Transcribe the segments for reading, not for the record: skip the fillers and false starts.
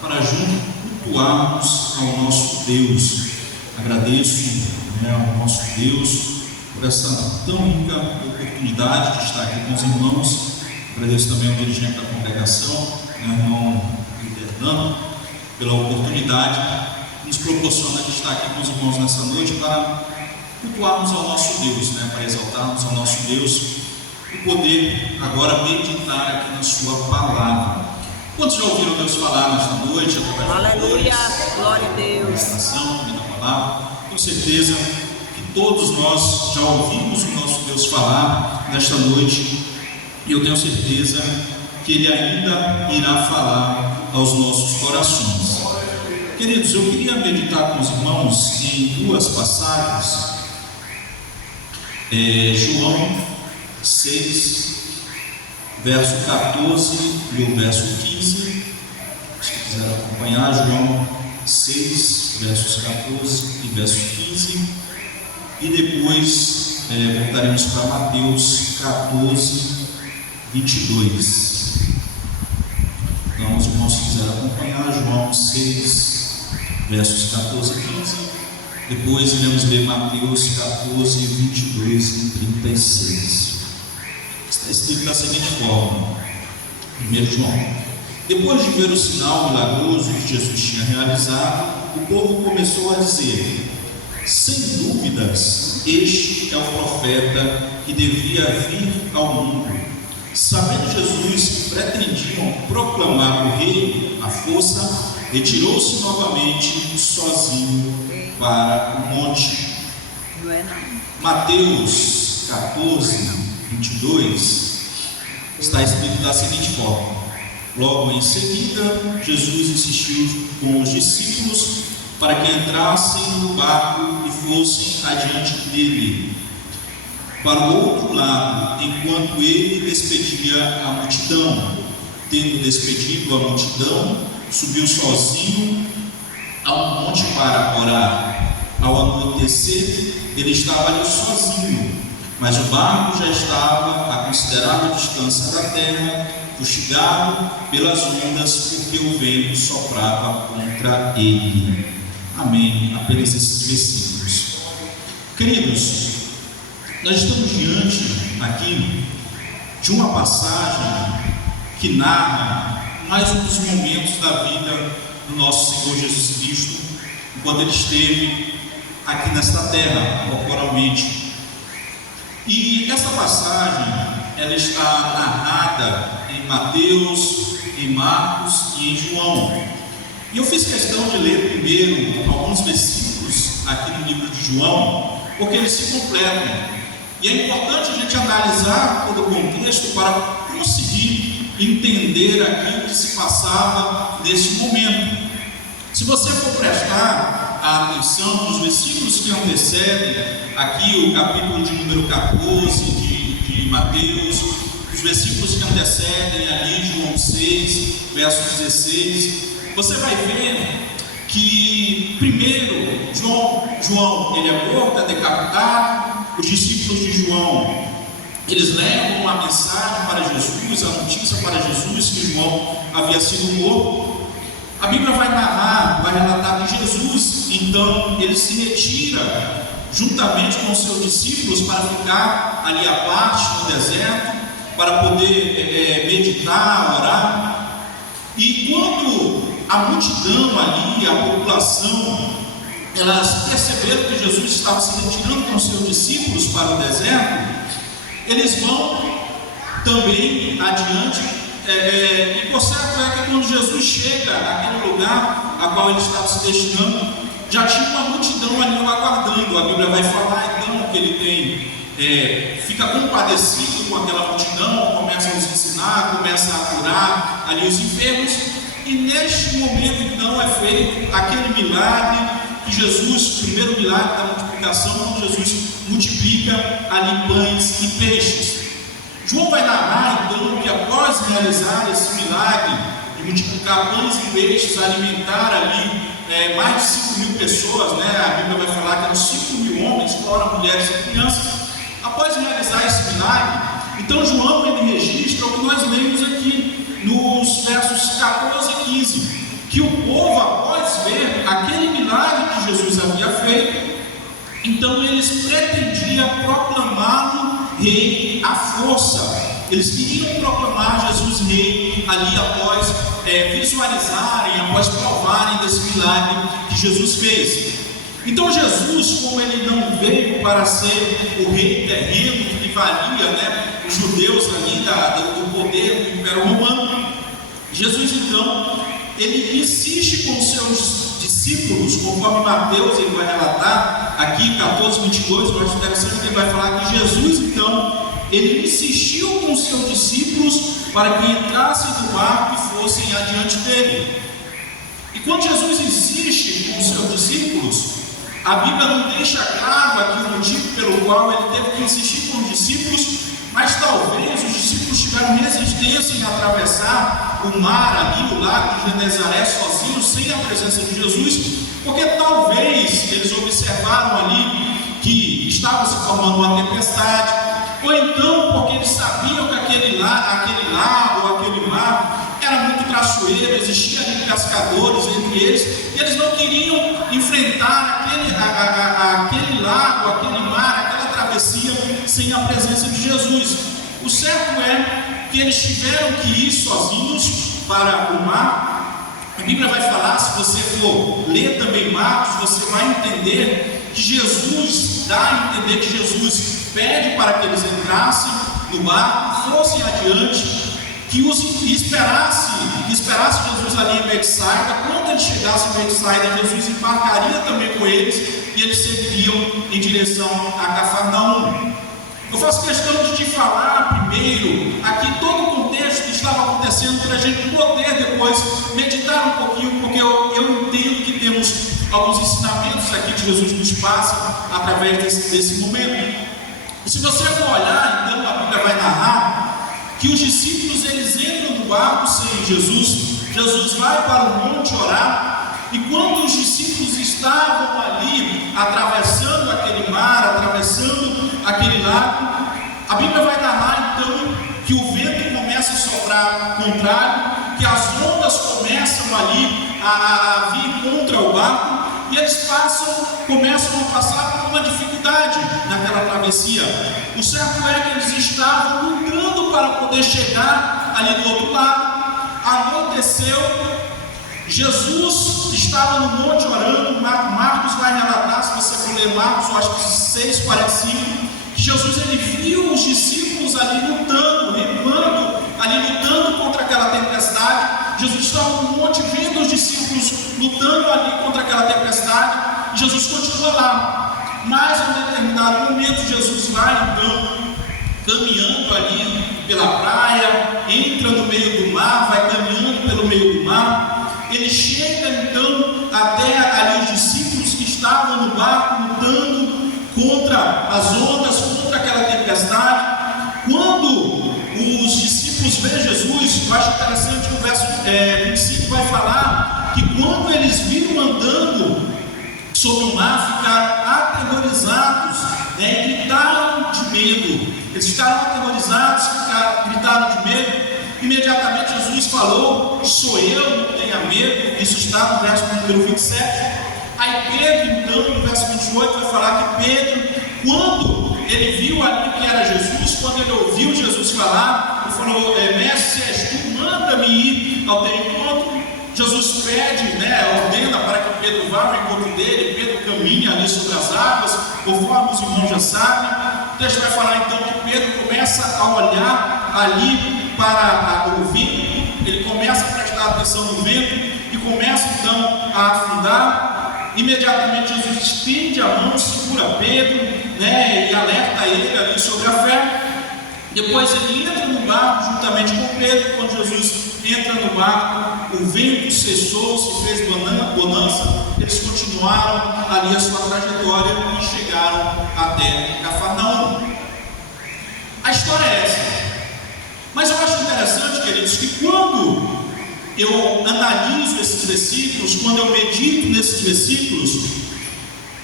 para juntos cultuarmos ao nosso Deus. Agradeço ao nosso Deus por essa tão rica oportunidade de estar aqui com os irmãos. Agradeço também ao dirigente da congregação, meu irmão Fernando, pela oportunidade que nos proporciona de estar aqui com os irmãos nessa noite para cultuarmos ao nosso Deus, para exaltarmos ao nosso Deus e poder agora meditar aqui na sua palavra. Quantos já ouviram Deus falar nesta noite? Aleluia, glória a Deus. Da palavra. Com certeza que todos nós já ouvimos o nosso Deus falar nesta noite, e eu tenho certeza que Ele ainda irá falar aos nossos corações. Queridos, eu queria meditar com os irmãos em duas passagens. João 6, verso 14 e o verso 15. Se quiser acompanhar, João 6, versos 14 e verso 15. E depois voltaremos para Mateus 14, 22. Então, os irmãos, se quiserem acompanhar, João 6, versos 14 e 15. Depois iremos ler Mateus 14, 22 e 36. Está escrito da seguinte forma: 1 João. Depois de ver o sinal milagroso que Jesus tinha realizado, o povo começou a dizer: sem dúvidas, este é o profeta que devia vir ao mundo. Sabendo Jesus que pretendiam proclamar o rei à força, retirou-se novamente sozinho para o monte. Mateus 14, 22 está escrito da seguinte forma: logo em seguida, Jesus insistiu com os discípulos para que entrassem no barco e fossem adiante dele, para o outro lado, enquanto ele despedia a multidão. Tendo despedido a multidão, subiu sozinho ao monte para orar. Ao anoitecer, ele estava ali sozinho, mas o barco já estava a considerável distância da terra, fustigado pelas ondas, porque o vento soprava contra ele. Amém. Apenas esses versículos. Queridos, nós estamos diante aqui de uma passagem que narra mais um dos momentos da vida do nosso Senhor Jesus Cristo, quando ele esteve aqui nesta terra, corporalmente. E essa passagem, ela está narrada em Mateus, em Marcos e em João. E eu fiz questão de ler primeiro alguns versículos aqui no livro de João, porque eles se completam. E é importante a gente analisar todo o contexto para conseguir entender aquilo que se passava nesse momento. Se você for prestar atenção nos versículos que antecedem aqui o capítulo de número 14 de Mateus, os versículos que antecedem ali João 6, verso 16, você vai ver que primeiro João ele é morto, é decapitado. Os discípulos de João, eles levam uma mensagem para Jesus, a notícia para Jesus que João havia sido morto. A Bíblia vai narrar, vai relatar que Jesus, então, ele se retira juntamente com os seus discípulos para ficar ali à parte no deserto, para poder meditar, orar. E quando a multidão ali, a população, elas perceberam que Jesus estava se retirando com os seus discípulos para o deserto, eles vão também adiante, e por certo é que quando Jesus chega naquele lugar a qual ele estava se destinando, já tinha uma multidão ali o aguardando. A Bíblia vai falar então que ele fica compadecido com aquela multidão, começa a os ensinar, começa a curar ali os enfermos, e neste momento então é feito aquele milagre que Jesus, o primeiro milagre da multiplicação, quando Jesus multiplica ali pães e peixes. João vai narrar então que após realizar esse milagre de multiplicar pães e peixes, alimentar ali mais de 5.000 pessoas, a Bíblia vai falar que eram 5.000 homens, fora mulheres e crianças. Após realizar esse milagre, então João ele registra o que nós lemos aqui nos versos 14 e 15. que o povo, após ver aquele milagre que Jesus havia feito, então eles pretendiam proclamá-lo rei à força. Eles queriam proclamar Jesus rei ali após visualizarem, após provarem desse milagre que Jesus fez. Então Jesus, como ele não veio para ser o rei terreno que valia, os judeus ali do poder do Império Romano, Jesus então, ele insiste com seus discípulos, conforme Mateus ele vai relatar aqui, 14:22, eu acho interessante que ele vai falar que Jesus então, ele insistiu com os seus discípulos para que entrassem no barco e fossem adiante dele. E quando Jesus insiste com os seus discípulos, a Bíblia não deixa claro aqui o motivo pelo qual ele teve que insistir com os discípulos, mas talvez os discípulos tiveram resistência em atravessar o mar ali, o lago de Genezaré, sozinhos, sem a presença de Jesus, porque talvez eles observaram ali que estava se formando uma tempestade, ou então porque eles sabiam que aquele lago ou aquele mar era muito traiçoeiro, existia ali pescadores entre eles, e eles não queriam enfrentar aquele lago, aquele mar, aquela travessia sem a presença de Jesus. O certo é que eles tiveram que ir sozinhos para o mar. A Bíblia vai falar, se você for ler também Marcos, você vai entender que Jesus dá a entender que Jesus pede para que eles entrassem no barco, fossem adiante, que esperasse Jesus ali em Betsaida. Quando eles chegassem em Betsaida, Jesus embarcaria também com eles e eles seguiriam em direção a Cafarnaum. Eu faço questão de te falar primeiro aqui todo o contexto que estava acontecendo para a gente poder depois meditar um pouquinho, porque eu entendo que temos alguns ensinamentos aqui que Jesus nos passa através desse momento. E se você for olhar, então a Bíblia vai narrar que os discípulos eles entram no barco sem Jesus. Jesus vai para o monte orar, e quando os discípulos estavam ali atravessando aquele mar, atravessando aquele lago, a Bíblia vai narrar então que o vento começa a soprar contrário, que as ondas começam ali a vir contra o barco, e eles começam a passar por uma dificuldade naquela travessia. O certo é que eles estavam lutando para poder chegar ali do outro lado. Anoiteceu, Jesus estava no monte orando. Marcos vai relatar, se você for ler Marcos, eu acho que 6:45, que Jesus ele viu os discípulos ali lutando, remando, ali lutando contra aquela tempestade. Jesus estava no monte vendo os discípulos lutando ali contra aquela tempestade, e Jesus continua lá. Mas em um determinado momento Jesus vai então caminhando ali pela praia, entra no meio do mar, vai caminhando pelo meio do mar. Ele chega então até ali os discípulos que estavam no barco lutando contra as ondas, contra aquela tempestade. Quando os discípulos veem Jesus, eu acho interessante que o verso 25 vai falar que quando eles viram andando sobre o mar, ficaram aterrorizados, gritaram de medo. Eles ficaram aterrorizados, gritaram de medo. Imediatamente Jesus falou: sou eu, não tenha medo. Isso está no verso número 27. Aí Pedro, então, no verso 28, vai falar que Pedro, quando ele viu ali que era Jesus, quando ele ouviu Jesus falar, ele falou: mestre, se és tu, manda-me ir ao teu encontro. Jesus pede, ordena para que Pedro vá ao encontro dele. Pedro caminha ali sobre as águas, conforme os irmãos já sabem. O texto vai falar então que Pedro começa a olhar ali para o vento, ele começa a prestar atenção no vento e começa então a afundar. Imediatamente Jesus estende a mão, segura Pedro, e alerta ele ali sobre a fé. Depois ele entra no barco juntamente com Pedro. Quando Jesus entra no barco, o vento cessou, se fez bonança. Eles continuaram ali a sua trajetória e chegaram até Cafarnaum. A história é essa. Mas eu acho interessante, queridos, que quando eu analiso esses versículos, quando eu medito nesses versículos,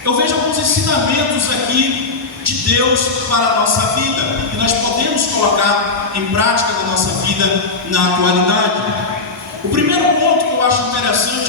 eu vejo alguns ensinamentos aqui de Deus para a nossa vida, que nós podemos colocar em prática na nossa vida na atualidade. O primeiro ponto que eu acho interessante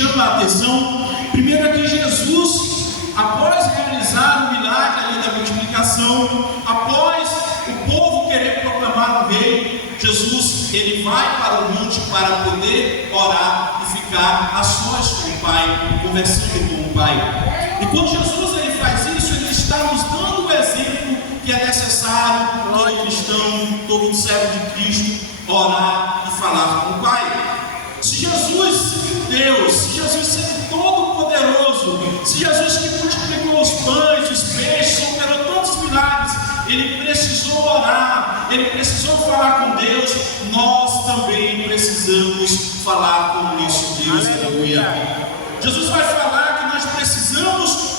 chama a atenção. Primeiro é que Jesus, após realizar o milagre ali da multiplicação, após o povo querer proclamar o rei, Jesus, ele vai para o monte para poder orar e ficar a sós com o Pai, conversando com o Pai. E quando Jesus ele faz isso, ele está nos dando o exemplo que é necessário todo cristão, todo servo de Cristo, orar e falar com o Pai. Se Jesus, sendo Deus, se Jesus sendo todo-poderoso, se Jesus que multiplicou os pães, os peixes, operou tantos milagres, ele precisou orar, ele precisou falar com Deus, nós também precisamos falar com o nosso Deus. Aleluia. Jesus vai falar que nós precisamos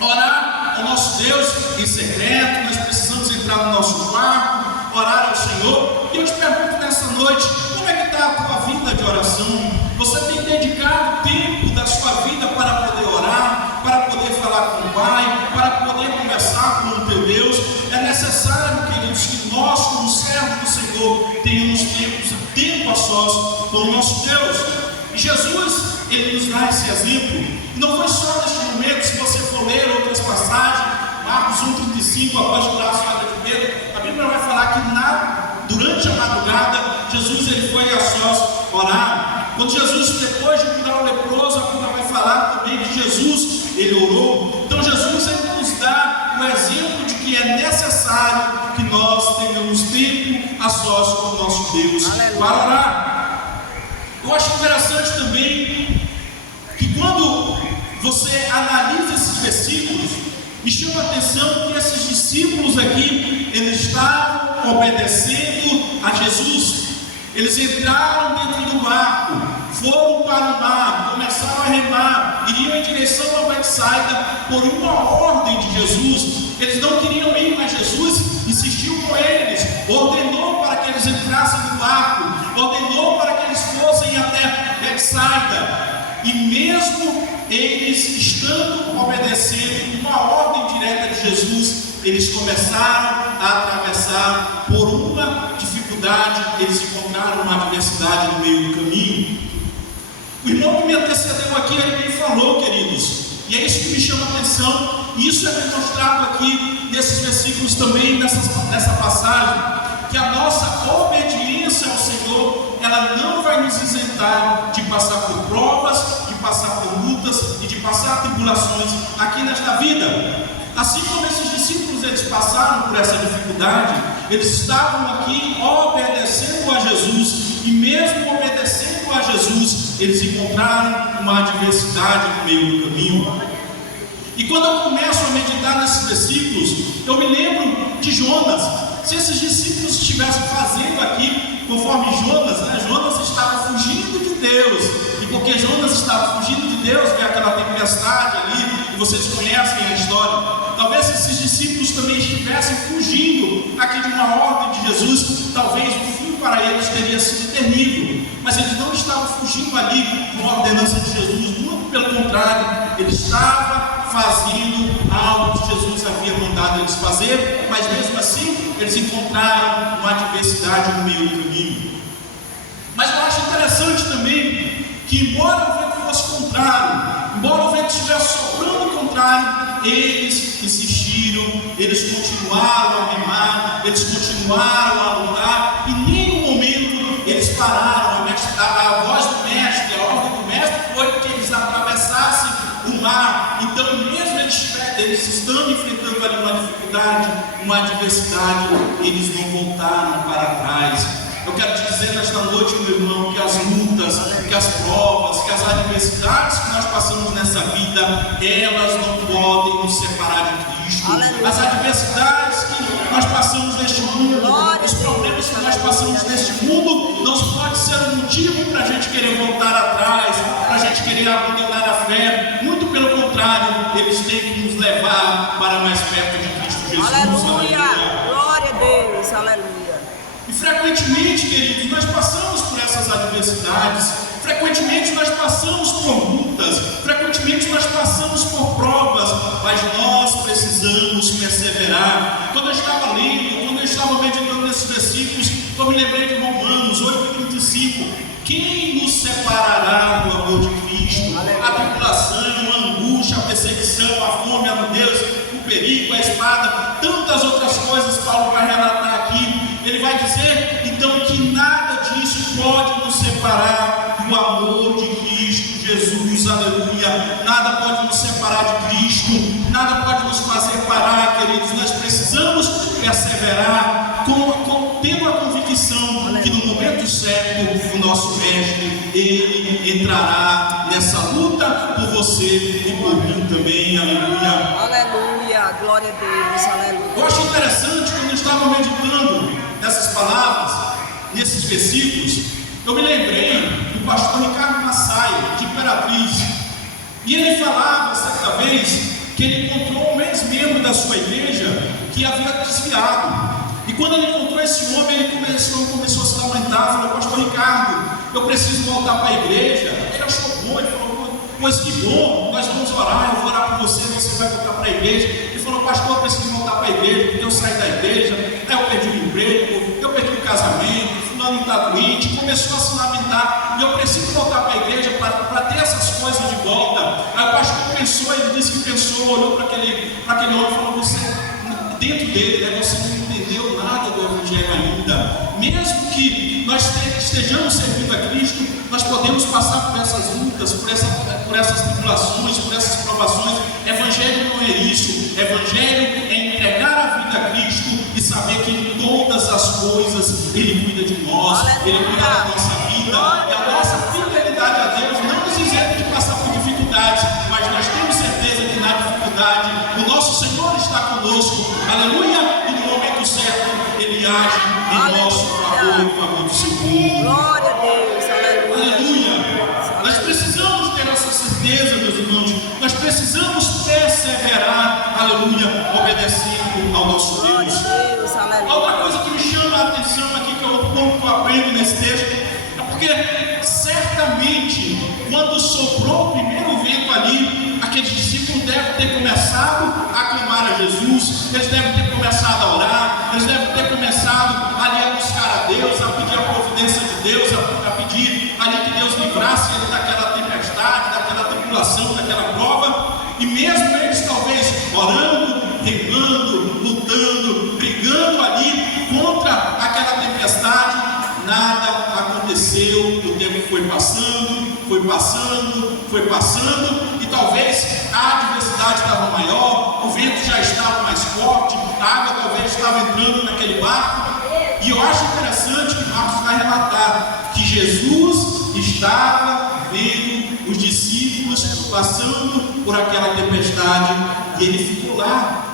orar ao nosso Deus em secreto, nós precisamos entrar no nosso quarto, orar ao Senhor. E eu te pergunto nessa noite, como é que está a tua vida de oração? Você tem dedicado tempo da sua vida para poder orar, para poder falar com o Pai, para poder conversar com o teu Deus? É necessário, queridos, que nós, como servos do Senhor, tenhamos tempo a sós com o nosso Deus. E Jesus, ele nos dá esse exemplo. Não foi só neste momento, se você for ler outras passagens, Marcos 1,35, após o braço de Pedro, a Bíblia vai falar que durante a madrugada, Jesus ele foi a sós orar. Quando Jesus, depois de curar o leproso, a Bíblia vai falar também que Jesus, ele orou. Então Jesus ele nos dá o exemplo de que é necessário que nós tenhamos tempo a sós com o nosso Deus. Aleluia. Para orar. Eu acho interessante também que quando você analisa esses versículos, me chama a atenção que esses discípulos aqui, eles estavam obedecendo a Jesus. Eles entraram dentro do barco, foram para o mar, começaram a remar, iriam em direção a Betsaida por uma ordem de Jesus. Eles não queriam ir, mas Jesus insistiu com eles, ordenou para que eles entrassem no barco, ordenou para que eles fossem até Betsaida. E mesmo eles estando obedecendo uma ordem direta de Jesus, eles começaram a atravessar por uma dificuldade, eles encontraram uma adversidade no meio do caminho. O irmão que me antecedeu aqui, ele me falou, queridos, e é isso que me chama a atenção, e isso é demonstrado aqui nesses versículos também, nessa passagem, que a nossa obediência ao Senhor, ela não vai nos isentar de passar por provas, de passar por lutas e de passar tribulações aqui nesta vida. Assim como esses discípulos eles passaram por essa dificuldade, eles estavam aqui obedecendo a Jesus, e mesmo obedecendo a Jesus, eles encontraram uma adversidade no meio do caminho. E quando eu começo a meditar nesses versículos, eu me lembro de Jonas. Se esses discípulos estivessem fazendo aqui conforme Jonas, Jonas estava fugindo de Deus, e porque Jonas estava fugindo de Deus, veio aquela tempestade ali, e vocês conhecem a história. Talvez esses discípulos também estivessem fugindo aqui de uma ordem de Jesus, talvez o fim para eles teria sido terrível, mas eles não estavam fugindo ali de uma ordenança de Jesus, muito pelo contrário, ele estava fazendo algo que Jesus havia mandado eles fazer, mas mesmo assim eles encontraram uma adversidade no meio do caminho. Mas eu acho interessante também que, embora o vento fosse contrário, embora o vento estivesse soprando contrário, eles insistiram, eles continuaram a remar, eles continuaram a lutar, e em nenhum momento eles pararam. A voz do mestre, a ordem do mestre foi que eles atravessassem o mar. Então, mesmo eles estando enfrentando ali uma dificuldade, uma adversidade, eles não voltaram para trás. Eu quero te dizer nesta noite, meu irmão, que as lutas, que as provas, que as adversidades que nós passamos nessa vida, elas não podem nos separar de Cristo. Aleluia. As adversidades que nós passamos neste mundo, os problemas que nós passamos neste mundo, não pode ser um motivo para a gente querer voltar atrás, para a gente querer abandonar a fé. Muito pelo contrário, eles têm que nos levar para mais perto de Cristo Jesus. Aleluia! Glória a Deus! Aleluia! E frequentemente, queridos, nós passamos por essas adversidades, frequentemente nós passamos por lutas, frequentemente nós passamos por provas, mas nós precisamos perseverar. Quando eu estava lendo, quando eu estava meditando nesses versículos, eu me lembrei de Romanos 8,35. Quem nos separará do amor de Cristo? dizer então que nada disso pode nos separar do amor de Cristo Jesus, aleluia. Nada pode nos separar de Cristo, nada pode nos fazer parar, queridos. Nós precisamos perseverar, tendo a convicção que no momento certo o nosso Mestre, Ele entrará nessa luta por você e por mim também, aleluia. Aleluia, glória a Deus, aleluia. Eu acho interessante, quando eu estava meditando nessas palavras, nesses versículos, eu me lembrei do pastor Ricardo Massai, de Imperatriz, e ele falava certa vez que ele encontrou um ex-membro da sua igreja que havia desviado. E quando ele encontrou esse homem, ele começou a se lamentar, falou: pastor Ricardo, eu preciso voltar para a igreja. Ele achou bom, ele falou: pois que bom, nós vamos orar, eu vou orar por você, você vai voltar para a igreja. Ele falou: pastor, eu preciso voltar para a igreja, porque eu saí da igreja, aí eu perdi o emprego, eu perdi o casamento, fulano está doente. Começou a se lamentar, e eu preciso voltar para a igreja para ter essas coisas de volta. Aí o pastor pensou, ele disse que pensou, olhou para aquele homem e falou: você, dentro dele, né, você não entendeu nada do Evangelho ainda. Mesmo que nós estejamos servindo a Cristo, nós podemos passar por essas lutas, por essas tribulações, por essas provações. Evangelho não é isso. Evangelho é entregar a vida a Cristo e saber que em todas as coisas Ele cuida de nós, Ele cuida da nossa vida, e a nossa fidelidade a Deus não nos isenta de passar por dificuldades, mas nós temos certeza que na dificuldade o nosso Senhor está conosco, aleluia, e no momento certo Ele age em nosso favor e favor do seu povo. Glória a Deus, aleluia. Aleluia. Nós precisamos ter essa certeza, meus irmãos. Nós precisamos perseverar, aleluia, obedecendo ao nosso Glória Deus. a Deus, aleluia. Outra coisa que me chama a atenção aqui, que é outro ponto que eu aprendo nesse texto, é porque certamente, quando soprou o primeiro vento ali, aqueles discípulos devem ter começado a clamar a Jesus, eles devem ter começado a orar, eles devem ter começado ali a buscar a Deus, a pedir a providência de Deus, a pedir ali que Deus livrasse ele daquela tempestade, daquela tribulação, daquela prova. E mesmo eles talvez orando, remando, lutando, brigando ali contra aquela tempestade, nada aconteceu. O tempo foi passando, e talvez a adversidade estava maior, o vento já estava mais forte, a água talvez estava entrando naquele barco. E eu acho interessante que Marcos vai relatar que Jesus estava vendo os discípulos passando por aquela tempestade, e ele ficou lá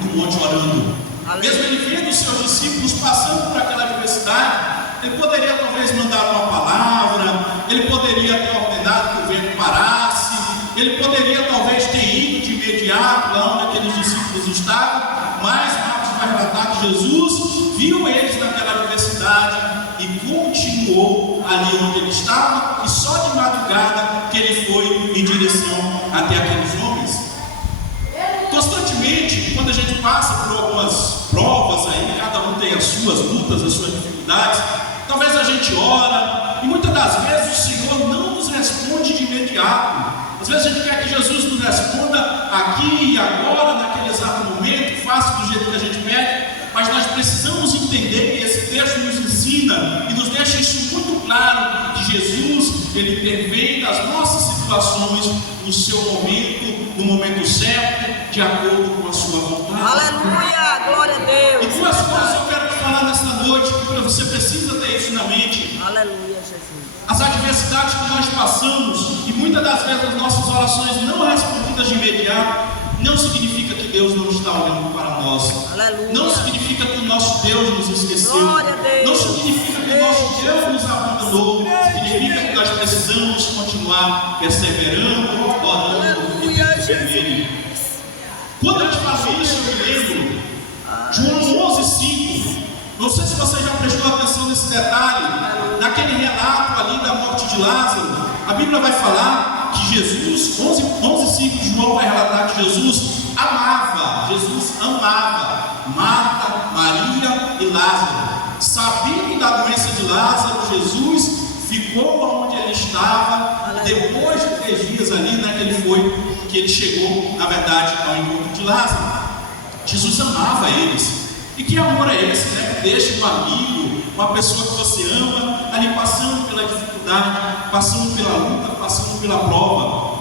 no monte orando. Mesmo ele vendo os seus discípulos passando por aquela adversidade, ele poderia talvez mandar uma palavra, ele poderia ter ordenado que o vento parasse, ele poderia talvez ter ido de imediato lá onde aqueles discípulos estavam, mas Marcos vai relatar que Jesus viu eles naquela adversidade e continuou ali onde ele estava, e só de madrugada que ele foi em direção até aqueles homens. Constantemente, quando a gente passa por algumas provas aí, cada um tem as suas lutas, as suas dificuldades, talvez a gente ora, e muitas das vezes o Senhor não nos responde de imediato. Às vezes a gente quer que Jesus nos responda aqui e agora, naquele exato momento, faça do jeito que a gente pede, mas nós precisamos entender, e esse texto nos ensina e nos deixa isso muito claro, que Jesus, Ele intervém nas nossas situações, no seu momento, no momento certo, de acordo com a sua vontade. Aleluia, glória a Deus. E duas coisas eu quero te falar nesta noite, que você precisa ter isso na mente. Aleluia, Jesus. As adversidades que nós passamos, e muitas das vezes as nossas orações não respondidas de imediato, não significa que Deus não está olhando para nós. Aleluia. Não significa que o nosso Deus nos esqueceu. Glória a Deus. Não significa que o nosso Deus nos abandonou. Significa que nós precisamos continuar perseverando, orando e confiando nele. Quando eu te falo isso, eu me lembro João 11:5. Não sei se você já prestou atenção nesse detalhe. Naquele relato ali da morte de Lázaro, a Bíblia vai falar que Jesus, 11:5 de João vai relatar que Jesus amava Marta, Maria e Lázaro. Sabendo da doença de Lázaro, Jesus ficou onde ele estava. Depois de 3 dias ali, né, que ele chegou, na verdade, ao encontro de Lázaro. Jesus amava eles. E que amor é esse, né? deixe um amigo, uma pessoa que você ama, ali passando pela dificuldade, passando pela luta, passando pela prova.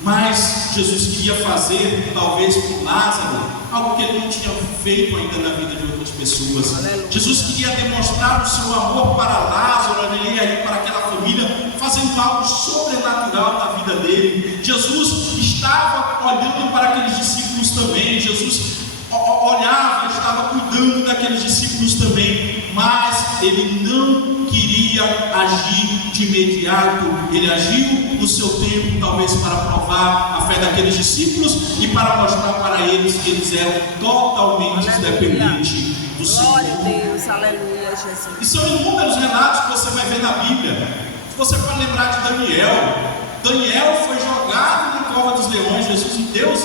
Mas Jesus queria fazer, talvez com Lázaro, algo que ele não tinha feito ainda na vida de outras pessoas. Aleluia. Jesus queria demonstrar o seu amor para Lázaro ali para aquela família, fazendo algo sobrenatural na vida dele. Jesus estava olhando para aqueles discípulos também. Jesus olhava, estava cuidando daqueles discípulos também, mas ele não queria agir de imediato. Ele agiu no seu tempo, talvez para provar a fé daqueles discípulos e para mostrar para eles que eles eram totalmente dependentes do Senhor. Glória a Deus, aleluia, Jesus. E são inúmeros relatos que você vai ver na Bíblia. Você pode lembrar de Daniel. Daniel foi jogado na cova dos leões. Deus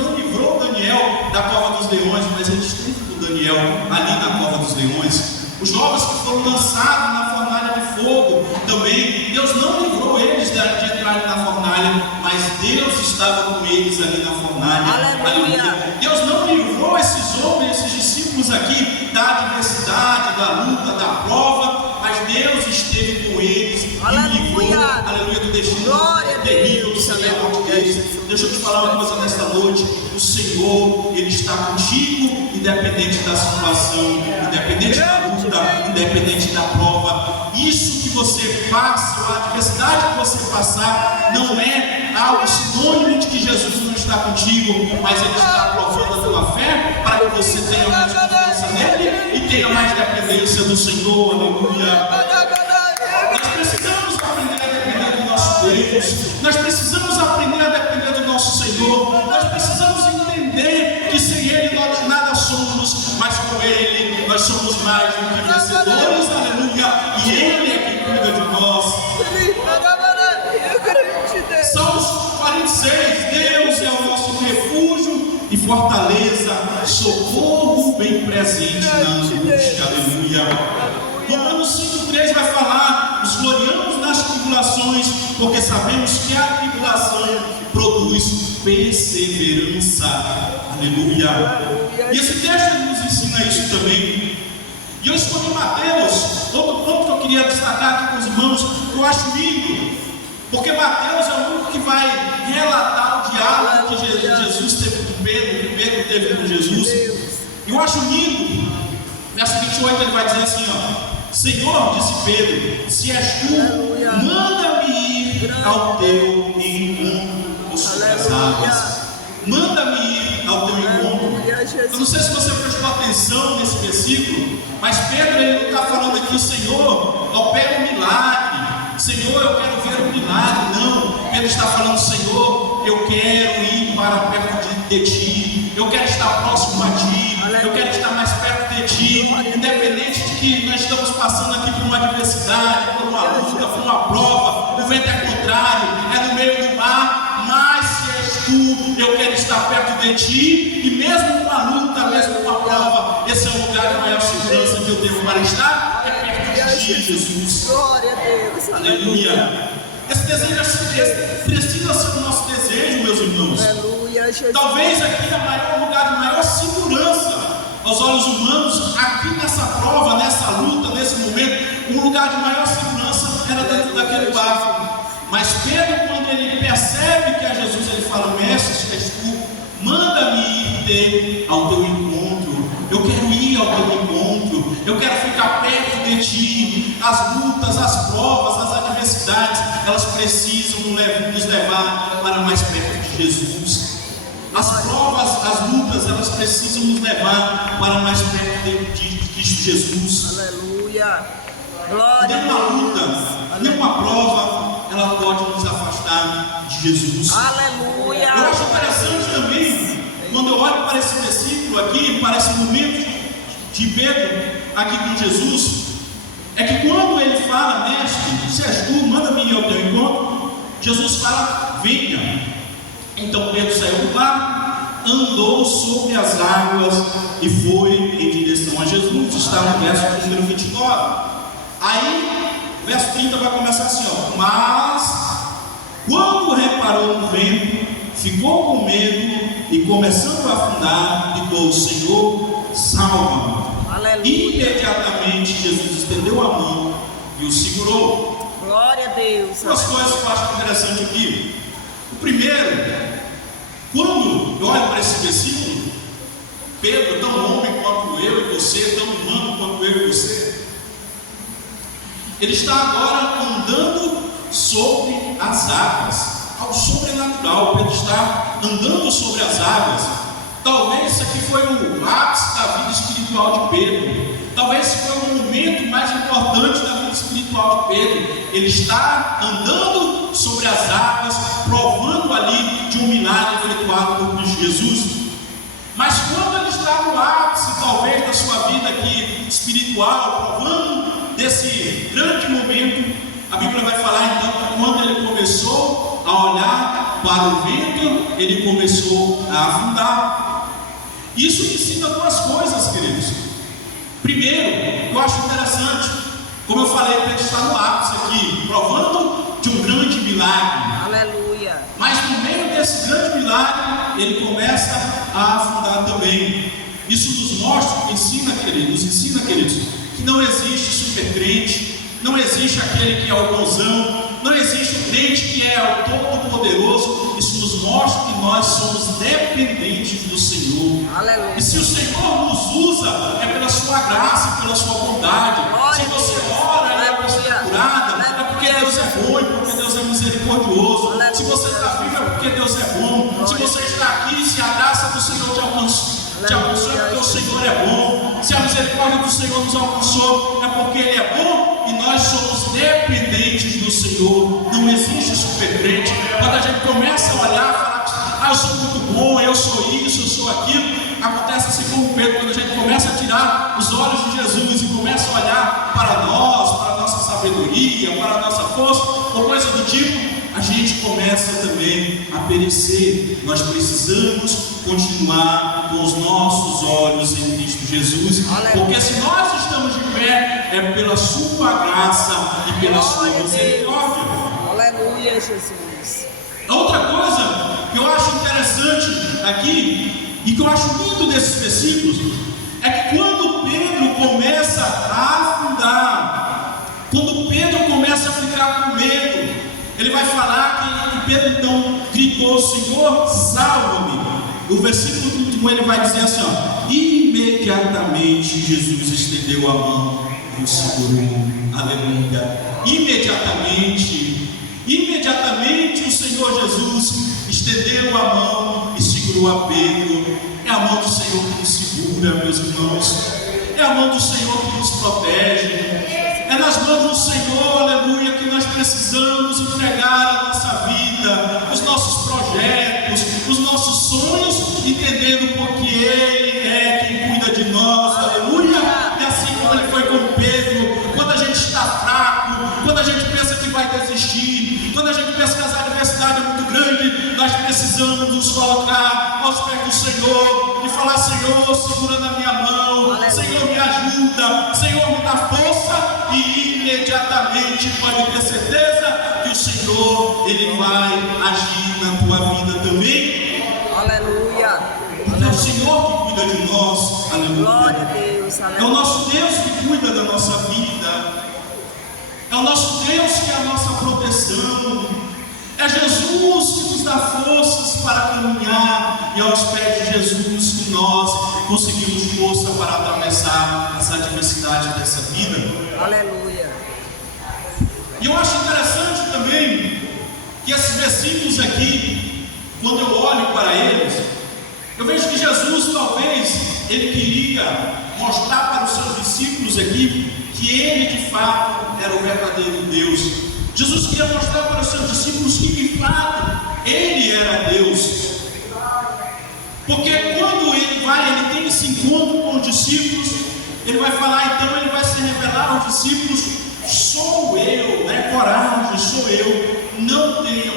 não livrou Daniel da cova dos leões, mas ele esteve com Daniel ali na cova dos leões. Os jovens que foram lançados na fornalha de fogo também, Deus não livrou eles de entrar na fornalha, mas Deus estava com eles ali na fornalha. Aleluia. Deus não livrou esses homens, esses discípulos aqui da adversidade, da luta, da prova, mas Deus esteve com eles e livrou, aleluia, do destino terrível que seria a morte deles. Deixa eu te falar uma coisa nesta noite: o Senhor, Ele está contigo, independente da situação, independente da luta, independente da prova. Isso que você passa, a adversidade que você passar, não é algo sinônimo de que Jesus não está contigo, mas Ele está provando a tua fé para que você tenha mais confiança nele e tenha mais dependência do Senhor. Aleluia. Nós precisamos aprender a depender do nosso Deus. Nós precisamos aprender a depender do nosso Senhor. Nós precisamos entender que sem Ele nós nada somos, mas com Ele nós somos mais do que vencedores. Aleluia. E Ele é quem cuida de nós. Salmos 46. Deus é o nosso refúgio e fortaleza, socorro bem presente na angústia. Aleluia. Romanos 5,3 vai falar: nos gloriamos nas tribulações, porque sabemos que a tribulação produz perseverança. Aleluia. E esse texto nos ensina isso também. E eu escolhi Mateus, outro ponto que eu queria destacar aqui com os irmãos, que eu acho lindo, porque Mateus é o único que vai relatar o diálogo que Jesus teve com Pedro, que Pedro teve com Jesus. E eu acho lindo, verso 28 ele vai dizer assim, Senhor, disse Pedro, se és tu, manda-me ir ao teu encontro sobre as águas. Manda-me ir ao teu encontro. Eu não sei se você prestou atenção nesse versículo, mas Pedro ele não está falando aqui, Senhor, opera um milagre. Senhor, eu quero ver um milagre. Não, Pedro está falando, Senhor, eu quero ir para perto de ti. Eu quero estar próximo a ti. Eu quero estar mais perto de ti. Independente de que nós estamos passando aqui por uma adversidade, por uma luta, por uma prova, o vento é contrário, é no meio do mar, mas se és tu, eu quero estar perto de ti. E mesmo numa luta, mesmo numa prova, esse é o lugar de maior segurança que eu devo para estar, é perto de ti, Jesus. Glória a Deus. Aleluia. Esse desejo precisa ser o nosso desejo, meus irmãos. Aleluia, Jesus. Talvez aqui é o lugar de maior segurança aos olhos humanos, aqui nessa prova, nessa luta, nesse momento, um lugar de maior segurança era dentro daquele barco. Mas Pedro, quando ele percebe que é Jesus, ele fala, mestre, se és tu, manda-me ir ao teu encontro. Eu quero ir ao teu encontro, eu quero ficar perto de ti. As lutas, as provas, as adversidades, elas precisam nos levar para mais perto de Jesus. As provas, as lutas, elas precisam nos levar para mais perto de Cristo Jesus. Aleluia. Glória. Nenhuma luta, nenhuma prova, ela pode nos afastar de Jesus. Aleluia. Eu acho interessante também, quando eu olho para esse versículo aqui, para esse momento de Pedro aqui com Jesus, é que quando ele fala, mestre, se és tu, manda-me ir ao teu encontro, Jesus fala, venha. Então Pedro saiu do barco, andou sobre as águas e foi em direção a Jesus. Está no verso número 29. Aí, verso 30 vai começar assim, mas quando reparou no vento, ficou com medo e começando a afundar, gritou, Senhor, salva-me. Aleluia. Imediatamente Jesus estendeu a mão e o segurou. Glória a Deus. Duas coisas que eu acho interessante aqui. O primeiro, quando eu olho para esse versículo, Pedro, tão homem quanto eu e você, tão humano quanto eu e você, ele está agora andando sobre as águas, algo sobrenatural. Pedro está andando sobre as águas. Talvez isso aqui foi o ápice da vida espiritual de Pedro. Talvez esse foi o momento mais importante da vida espiritual de Pedro. Ele está andando sobre as águas, provando ali de um milagre efetuado por Cristo Jesus. Mas quando ele está no ápice, talvez, da sua vida aqui espiritual, provando desse grande momento, a Bíblia vai falar então que quando ele começou a olhar para o vento, ele começou a afundar. Isso me ensina duas coisas, queridos. Primeiro, eu acho interessante, como eu falei, ele está no ápice aqui, provando de um grande milagre. Aleluia. Mas no meio desse grande milagre, ele começa a afundar também. Isso nos mostra, nos ensina, queridos, que não existe super crente, não existe aquele que é o bonzão, não existe o crente que é o todo-poderoso. Isso nos mostra que nós somos dependentes do Senhor. Aleluia. E se o Senhor nos usa, é pela sua graça, pela sua bondade. Se você ora e é para ser curada, é porque Deus é bom e porque Deus é misericordioso. Se você está vivo, é porque Deus é bom. Se você está aqui, se a graça do Senhor te alcançou, é porque o Senhor é bom. Se a misericórdia do Senhor nos alcançou, é porque Ele é bom e nós somos dependentes do Senhor. Não existe supercrente. Quando a gente começa a olhar e falar, eu sou muito bom, eu sou isso, eu sou aquilo, acontece assim como Pedro, quando a gente começa a tirar os olhos de Jesus e começa a olhar para nós, para a nossa sabedoria, para a nossa força, ou coisa do tipo, a gente começa também a perecer. Nós precisamos continuar com os nossos olhos em Cristo Jesus. Aleluia. Porque se nós estamos de pé, é pela sua graça e pela sua misericórdia. Aleluia, Jesus. A outra coisa que eu acho interessante aqui, e que eu acho lindo desses versículos, é que quando Pedro começa a afundar, quando Pedro começa a ficar com medo, ele vai falar que Pedro então gritou, Senhor, salva-me. O versículo 31 ele vai dizer assim, imediatamente Jesus estendeu a mão e o segurou. Aleluia. Imediatamente o Senhor Jesus estendeu a mão e segurou a Pedro. É a mão do Senhor que nos segura, meus irmãos. É a mão do Senhor que nos protege. É nas mãos do Senhor, aleluia, que nós precisamos entregar a nossa vida, os nossos projetos, os nossos sonhos, entendendo porque Ele é quem cuida de nós, aleluia. E assim como Ele foi com Pedro, quando a gente está fraco, quando a gente pensa que vai desistir, quando a gente pensa que a adversidade é muito grande, nós precisamos nos colocar aos pés do Senhor e falar, Senhor, segura na minha mão, aleluia. Senhor, me ajuda, Senhor, me dá força. E imediatamente pode ter certeza que o Senhor, Ele vai agir na tua vida também. Aleluia. Porque é o Senhor que cuida de nós. Aleluia. Glória a Deus. Aleluia. É o nosso Deus que cuida da nossa vida. É o nosso Deus que é a nossa proteção. É Jesus que nos dá forças para caminhar, e aos pés de Jesus que nós conseguimos força para atravessar as adversidades dessa vida. Aleluia. E eu acho interessante também que esses versículos aqui, quando eu olho para eles, eu vejo que Jesus talvez ele queria mostrar para os seus discípulos aqui que Ele de fato era o verdadeiro Deus. Jesus queria mostrar para os seus discípulos que de fato Ele era Deus. Porque quando ele tem esse encontro com os discípulos, ele vai falar, então ele vai se revelar aos discípulos, sou eu, né? Coragem, sou eu, não tenham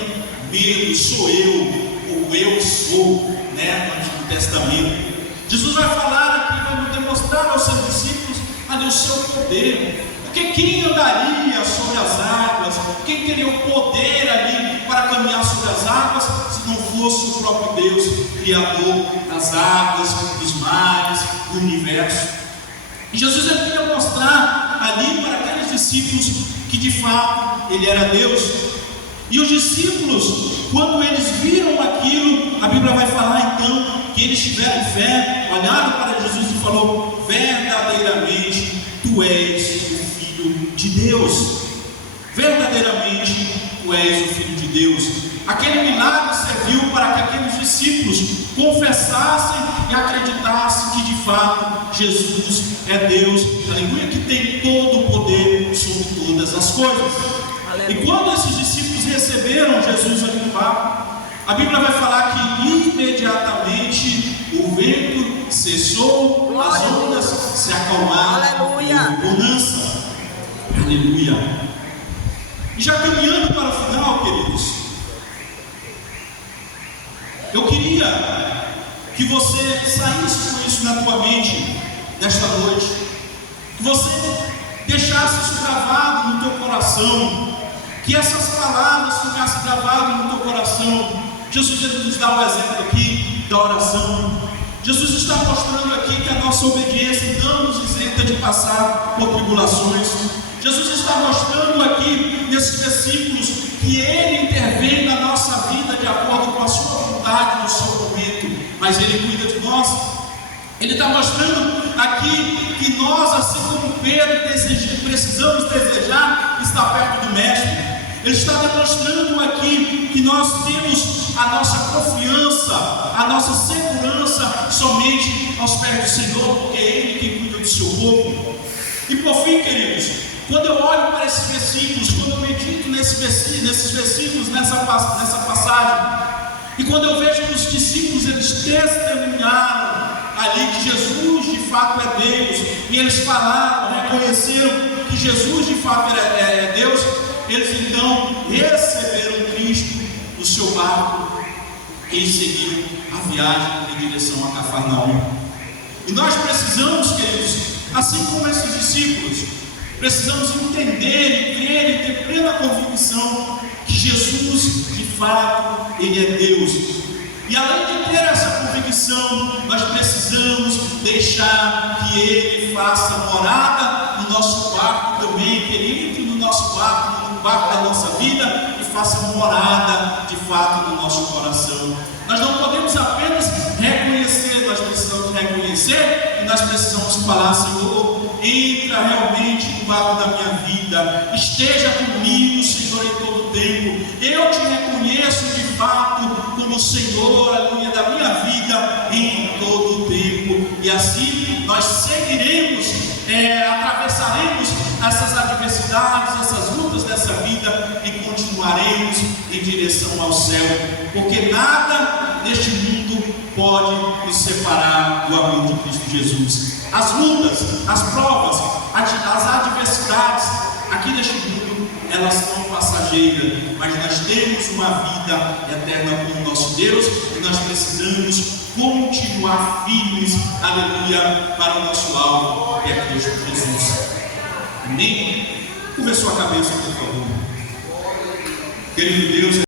medo, sou eu, ou eu sou, né? No Antigo Testamento. Jesus vai falar aqui, vai demonstrar aos seus discípulos o seu poder. Porque quem andaria sobre as águas, quem teria o poder ali para caminhar sobre as águas, se não fosse o próprio Deus, Criador das águas, dos mares, do universo. E Jesus queria mostrar ali para aqueles discípulos que de fato Ele era Deus. E os discípulos, quando eles viram aquilo, a Bíblia vai falar então que eles tiveram fé, olharam para Jesus e falou: verdadeiramente Tu és o Filho de Deus. Verdadeiramente Tu és o Filho de Deus. Aquele milagre serviu para que aqueles discípulos confessassem e acreditassem que de fato Jesus é Deus, aleluia, que tem todo o poder sobre todas as coisas. Aleluia. E quando esses discípulos receberam Jesus ali no barco, a Bíblia vai falar que imediatamente o vento cessou, glória, as ondas se acalmaram, aleluia, e bonança. Aleluia. E já caminhando para o final, queridos, eu queria que você saísse com isso na tua mente nesta noite, que você deixasse isso gravado no teu coração, que essas palavras ficassem gravadas no teu coração. Jesus nos dá um exemplo aqui da oração. Jesus está mostrando aqui que a nossa obediência não nos isenta de passar por tribulações. Jesus está mostrando aqui nesses versículos que Ele intervém na nossa vida de acordo com a sua vontade no seu momento, mas Ele cuida de nós. Ele está mostrando aqui que nós, assim como Pedro, precisamos desejar estar perto do Mestre. Ele está demonstrando aqui que nós temos a nossa confiança, a nossa segurança somente aos pés do Senhor, porque é Ele quem cuida do seu povo. E por fim, queridos, quando eu olho para esses versículos, quando eu medito nesses versículos, nessa passagem, e quando eu vejo que os discípulos, eles testemunharam ali que Jesus de fato é Deus, e eles falaram, reconheceram que Jesus de fato é Deus, eles então receberam Cristo no seu barco e seguiram a viagem em direção a Cafarnaum. E nós precisamos, queridos, assim como esses discípulos, precisamos entender e crer e ter plena convicção que Jesus de fato Ele é Deus. E além de ter essa convicção, nós precisamos deixar que Ele faça morada no nosso barco também, que Ele entre no nosso barco, no barco da nossa vida, e faça morada de fato no nosso coração. Nós não podemos apenas reconhecer, nós precisamos reconhecer e nós precisamos falar: Senhor, entra realmente no barco da minha vida, esteja comigo, Senhor, em todo o tempo. Eu te reconheço de fato como Senhor, aleluia, da minha vida em todo o tempo. E assim nós seguiremos, atravessaremos essas adversidades, essas lutas dessa vida e continuaremos em direção ao céu, porque nada neste mundo pode nos separar do amor de Cristo Jesus. As lutas, as provas, as adversidades aqui neste mundo, elas são passageiras, mas nós temos uma vida eterna com o nosso Deus e nós precisamos continuar firmes, aleluia, para o nosso alvo, que é Cristo Jesus. Amém? Curva sua cabeça, por favor. Querido Deus,